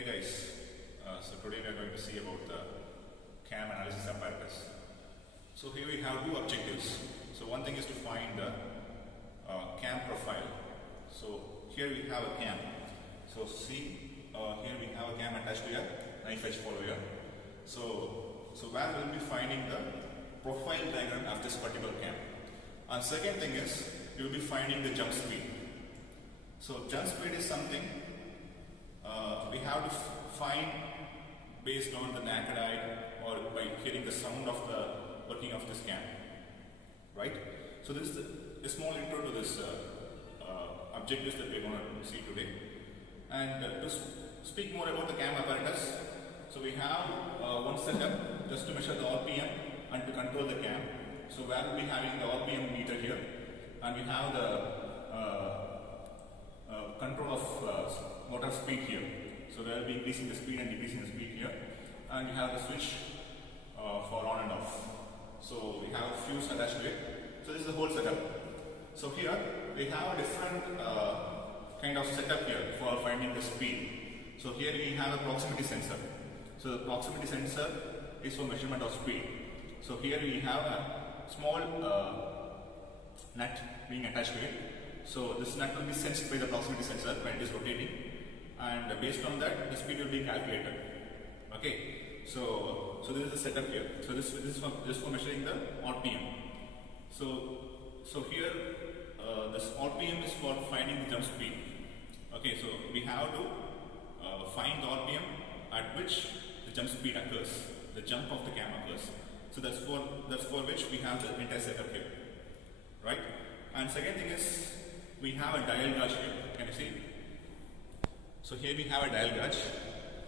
Hey guys, so today we are going to see about the CAM analysis apparatus. So here we have two objectives. So one thing is to find the CAM profile. So here we have a CAM. So see, here we have a CAM attached to a knife edge follower. So where we will be finding the profile diagram of this particular CAM. And second thing is, we will be finding the jump speed. So jump speed is something we have to find based on the naked eye or by hearing the sound of the working of this CAM, right? So this is a small intro to this objectives that we are going to see today. And to speak more about the CAM apparatus, so we have one setup just to measure the RPM and to control the CAM. So where we'll be having the RPM meter here, and we have the control of motor speed here. So we will be increasing the speed and decreasing the speed here, and we have the switch for on and off. So we have a fuse attached to it. So this is the whole setup. So here we have a different kind of setup here for finding the speed. So here we have a proximity sensor. So the proximity sensor is for measurement of speed. So here we have a small nut being attached to it. So this nut will be sensed by the proximity sensor when it is rotating, and based on that the speed will be calculated. Okay, so this is the setup here. So this is just for measuring the RPM. So here this RPM is for finding the jump speed. Okay, so we have to find the RPM at which the jump speed occurs, the jump of the CAM occurs. So that's for which we have the entire setup here, right? And second thing is, we have a dial gauge here. Can you see? So here we have a dial gauge.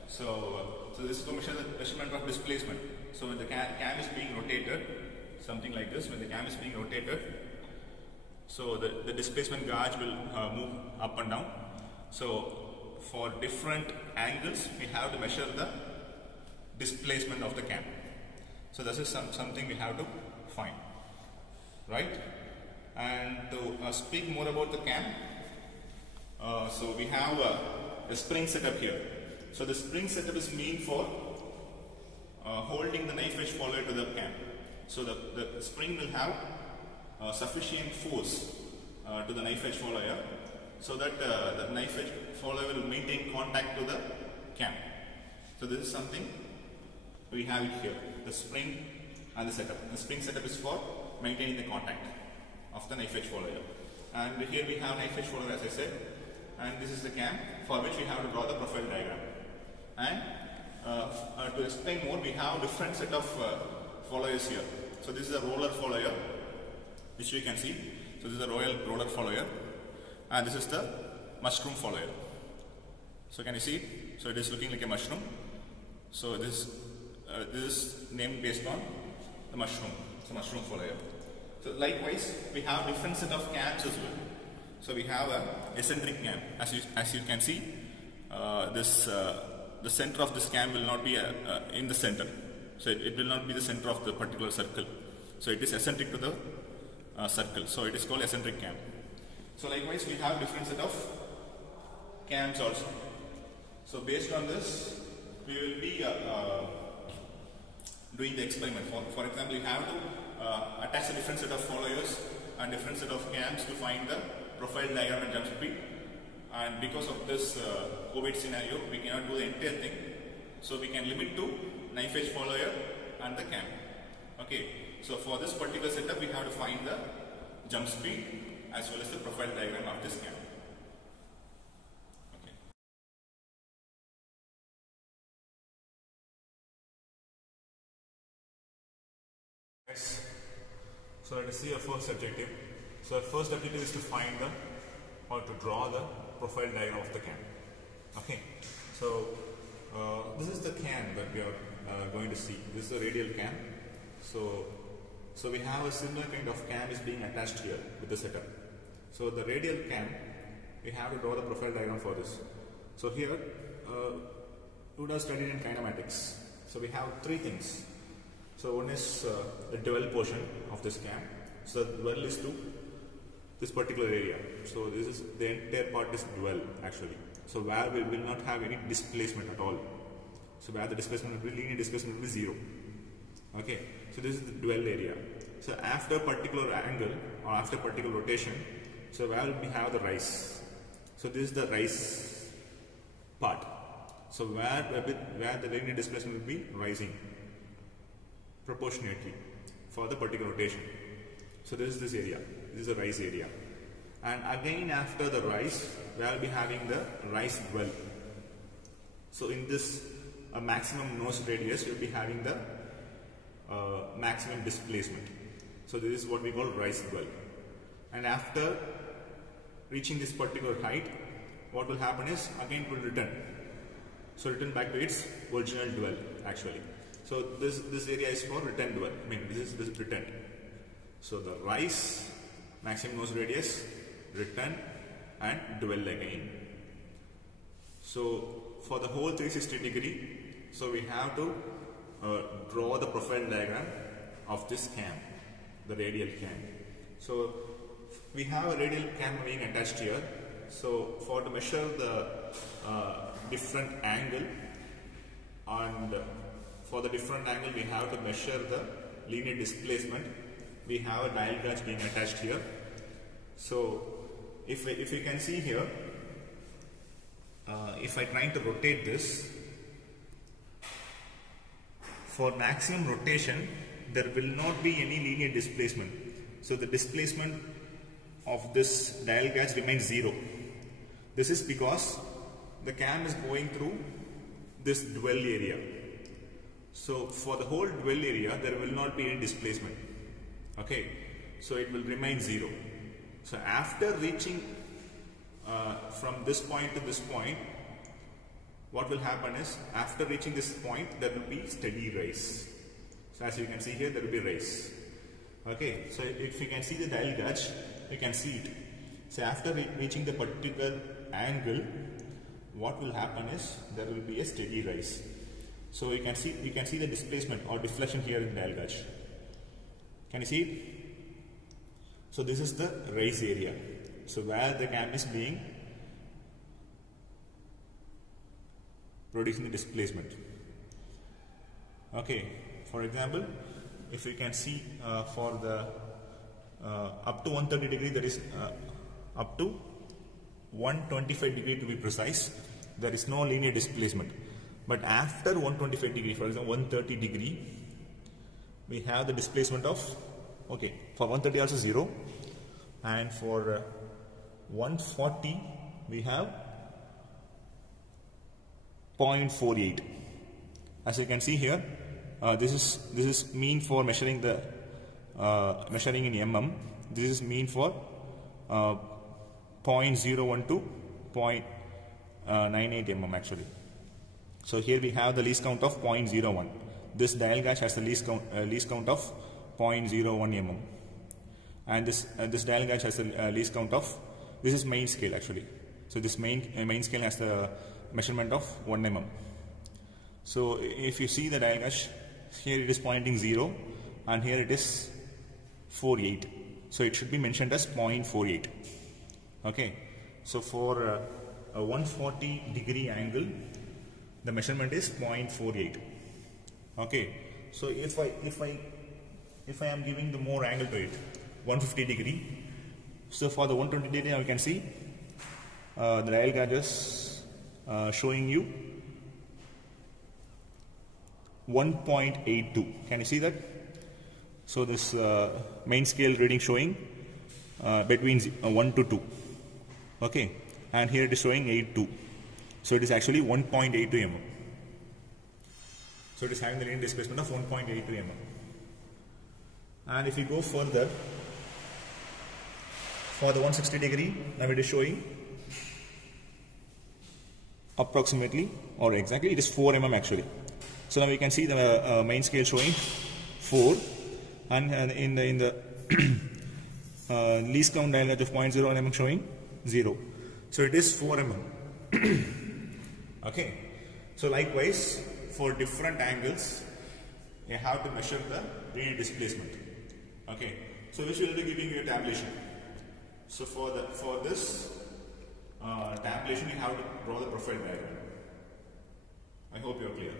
So this is to measure the measurement of displacement. So when the CAM is being rotated, something like this, when the CAM is being rotated, so the displacement gauge will move up and down. So for different angles, we have to measure the displacement of the CAM. So this is something we have to find, right? And to speak more about the CAM, so we have a spring setup here. So the spring setup is meant for holding the knife edge follower to the CAM. So the spring will have sufficient force to the knife edge follower, so that the knife edge follower will maintain contact to the CAM. So this is something we have it here, the spring and the setup. The spring setup is for maintaining the contact of the knife edge follower. And here we have knife edge follower, as I said, and this is the CAM for which we have to draw the profile diagram. And to explain more, we have different set of followers here. So this is a roller follower, which you can see. So this is a roller follower, and this is the mushroom follower. So can you see? So it is looking like a mushroom. So this is named based on the mushroom. So mushroom follower. So likewise, we have different set of CAMs as well. So we have a eccentric CAM. As you can see, the center of this CAM will not be in the center. So it will not be the center of the particular circle. So it is eccentric to the circle. So it is called eccentric CAM. So likewise, we have different set of CAMs also. So based on this, we will be doing the experiment. For example, you have to attach a different set of followers and different set of CAMs to find the profile diagram and jump speed. And because of this COVID scenario, we cannot do the entire thing. So we can limit to knife edge follower and the CAM. Okay. So for this particular setup, we have to find the jump speed as well as the profile diagram of this CAM. Okay. Yes. So let us see our first objective. So our first objective is to find or to draw the profile diagram of the CAM. Okay. So this is the CAM that we are going to see. This is the radial CAM. So we have a similar kind of CAM is being attached here with the setup. So the radial CAM, we have to draw the profile diagram for this. So here, we would have studied in kinematics. So we have three things. So one is the dwell portion of this CAM. So the dwell is to this particular area. So this is the entire part is dwell actually. So where we will not have any displacement at all. So where the displacement will be, linear displacement will be 0. Okay, so this is the dwell area. So after particular angle or after particular rotation, so where will we have the rise? So this is the rise part. So where the linear displacement will be rising proportionately for the particular rotation. So this is this area. This is the rise area. And again after the rise, we will be having the rise dwell. So in this maximum nose radius, you will be having the maximum displacement. So this is what we call rise dwell. And after reaching this particular height, what will happen is again it will return. So return back to its original dwell actually. So this area is for return dwell. I mean this is return. So the rise, maximum nose radius, return and dwell again. So for the whole 360 degree, so we have to draw the profile diagram of this cam, the radial cam. So we have a radial cam being attached here. So for to measure the different angle, and for the different angle we have to measure the linear displacement. We have a dial gauge being attached here. So if you can see here, if I try to rotate this, for maximum rotation there will not be any linear displacement. So the displacement of this dial gauge remains 0. This is because the cam is going through this dwell area. So for the whole dwell area there will not be any displacement. Okay, so it will remain 0. So after reaching from this point to this point, what will happen is after reaching this point there will be steady rise. So as you can see here, there will be rise. Okay, so if you can see the dial gauge, you can see it. So after reaching the particular angle, what will happen is there will be a steady rise. So you can see the displacement or deflection here in dial gauge. Can you see it? So this is the rise area. So where the cam is being producing the displacement. Okay, for example, if you can see for the up to 130 degree, that is up to 125 degree to be precise, there is no linear displacement. But after 125 degree, for example 130 degree, we have the displacement of, okay, for 130 also 0, and for 140 we have 0.48. As you can see here, this is mean for measuring the measuring in mm. This is mean for 0.01 to 0.98 mm actually. So here we have the least count of 0.01. This dial gauge has the least count of 0.01 mm, and this dial gauge has the least count of, this is main scale actually. So this main scale has the measurement of 1 mm. So if you see the dial gauge, here it is pointing 0 and here it is 48. So it should be mentioned as 0.48. Okay. So for a 140 degree angle, the measurement is 0.48. Okay. So if I am giving the more angle to it, 150 degree. So for the 120 degree, you can see the dial gauge is showing you 1.82. Can you see that? So this main scale reading showing between 1 to 2. Okay, and here it is showing 8.2. So it is actually 1.82 mm. So it is having the linear displacement of 1.82 mm. And if you go further, for the 160 degree, now it is showing approximately or exactly it is 4 mm actually. So now we can see the main scale showing 4, and in the least count dial gauge of 0.01 mm showing 0. So it is 4 mm. Okay. So likewise, for different angles, you have to measure the linear displacement. Okay. So which will be giving you a tabulation. So for this tabulation, we have to draw the profile diagram. I hope you are clear.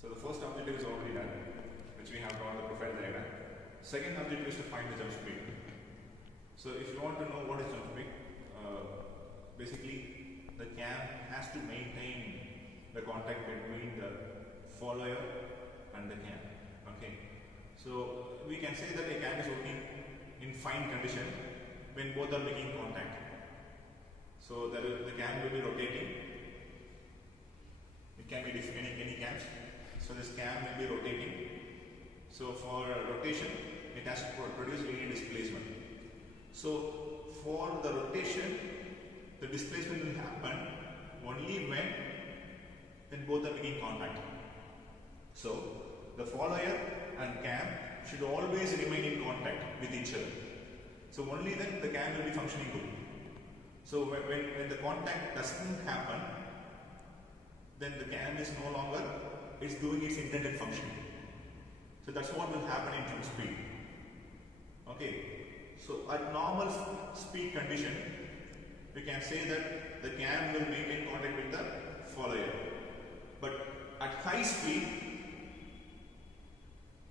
So the first objective is already done, which we have drawn the profile diagram. Second objective is to find the jump speed. So if you want to know what is jump speed, basically the cam has to maintain the contact between the follower and the cam. Okay. So we can say that a cam is working in fine condition when both are making contact. So the cam will be rotating. It can be any cams. So this cam will be rotating. So for rotation, it has to produce linear displacement. So for the rotation, the displacement will happen only when both are making contact. So the follower and cam should always remain in contact with each other. So only then the cam will be functioning good. So when the contact doesn't happen, then the cam is no longer doing its intended function. So that's what will happen in jump speed. Okay. So at normal speed condition, we can say that the cam will maintain contact with the follower. But at high speed,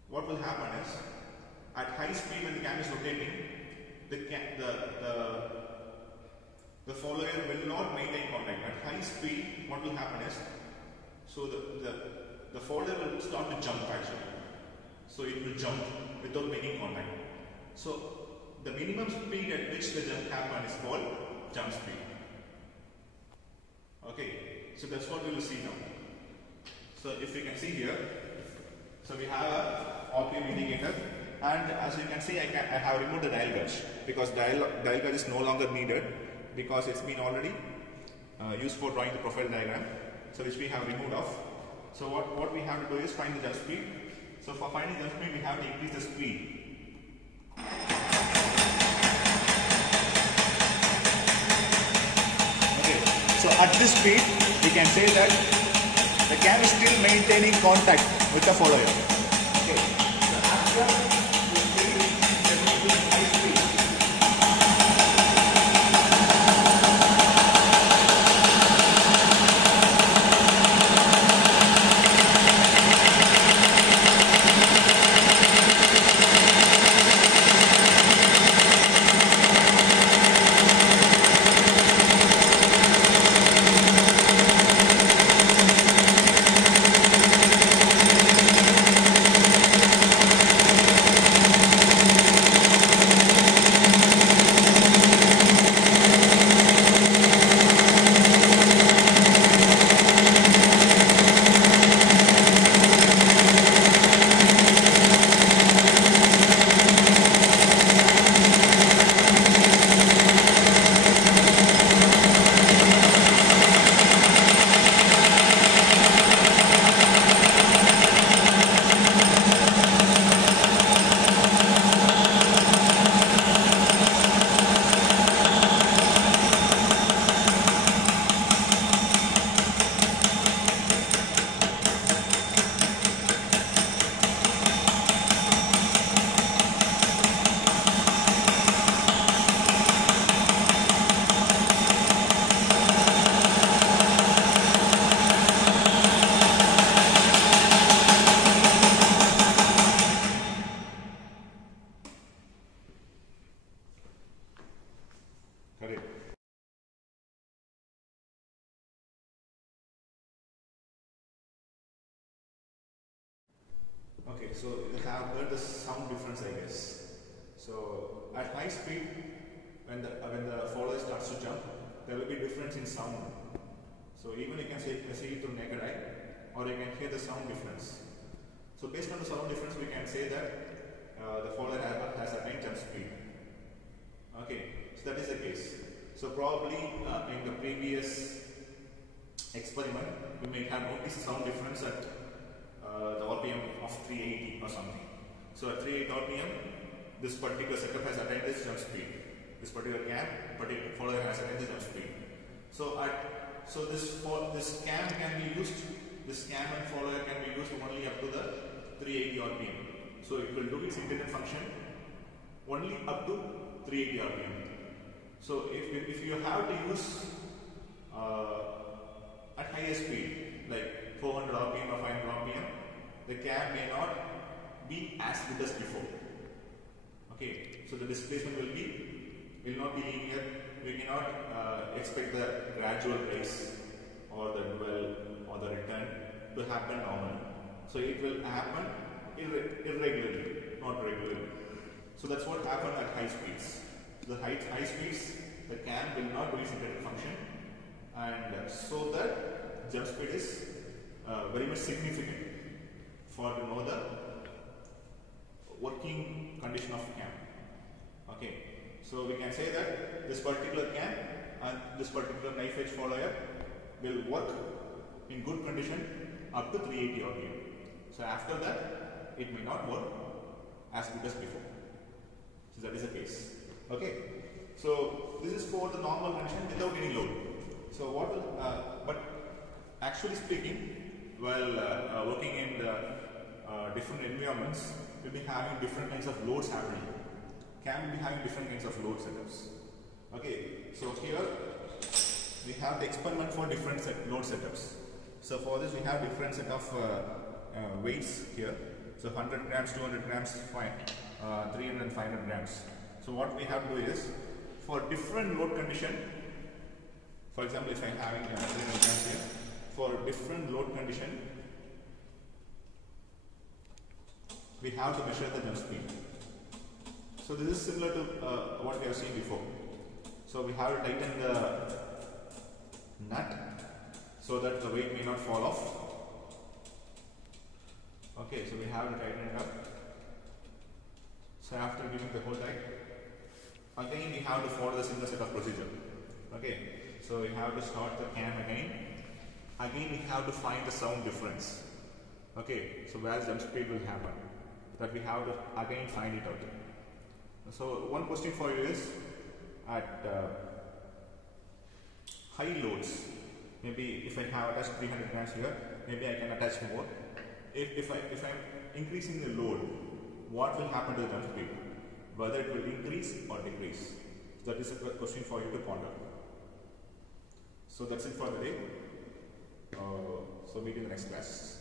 what will happen is, at high speed when the cam is rotating, the follower will not maintain contact. At high speed, what will happen is, so the follower will start to jump actually. So it will jump without making contact. So the minimum speed at which the jump happens is called jump speed. Okay, so that's what we will see now. So if you can see here, so we have a RPM indicator, and as you can see, I have removed the dial gauge because dial gauge is no longer needed because it's been already used for drawing the profile diagram, so which we have removed off. So what we have to do is find the jump speed. So for finding jump speed, we have to increase the speed. Okay, so at this speed, we can say that the cam is still maintaining contact with the follower. Okay, so after the speed, definitely high speed. Okay, so you have heard the sound difference, I guess. So at high speed, when the follower starts to jump, there will be difference in sound. So even you can see it through naked eye, or you can hear the sound difference. So based on the sound difference, we can say that the follower has attained jump speed. Okay, so that is the case. So probably in the previous experiment, we may have noticed sound difference at the RPM of 380 or something. So at 380 RPM, this particular setup has attained this jump speed. This particular cam, particular follower has attained this jump speed. So this cam can be used. This cam and follower can be used only up to the 380 RPM. So it will do its intended function only up to 380 RPM. So if you have to use at higher speed like 400 RPM or 500 RPM, the cam may not be as good as before. Okay, so the displacement will not be linear. We cannot expect the gradual rise or the dwell or the return to happen normally. So it will happen irregularly, not regularly. So that's what happens at high speeds. The high speeds, the cam will not do its intended function, and so that jump speed is very much significant for to know the working condition of cam. Okay, so we can say that this particular cam and this particular knife edge follower will work in good condition up to 380 RPM. So after that, it may not work as good as before. So that is the case. Okay, so this is for the normal condition without any load. So what will, but actually speaking, while working in the different environments, we'll be having different kinds of loads happening. Cam will be having different kinds of load setups. Okay, so here we have the experiment for different load setups. So for this we have different set of weights here. So 100 grams, 200 grams, fine, 300 and 500 grams. So what we have to do is, for different load condition, for example if I am having 300 grams here, for different load condition, we have to measure the jump speed. So this is similar to what we have seen before. So we have to tighten the nut so that the weight may not fall off. Okay, so we have to tighten it up. So after giving the whole tight, again we have to follow the similar set of procedure. Okay, so we have to start the cam again. Again we have to find the sound difference. Okay, so where jump speed will happen, that we have to again find it out. So one question for you is, at high loads, maybe if I have attached 300 grams here, maybe I can attach more. If I'm increasing the load, what will happen to the jump speed? Whether it will increase or decrease. So that is a question for you to ponder. So that's it for the day. So meet you in the next class.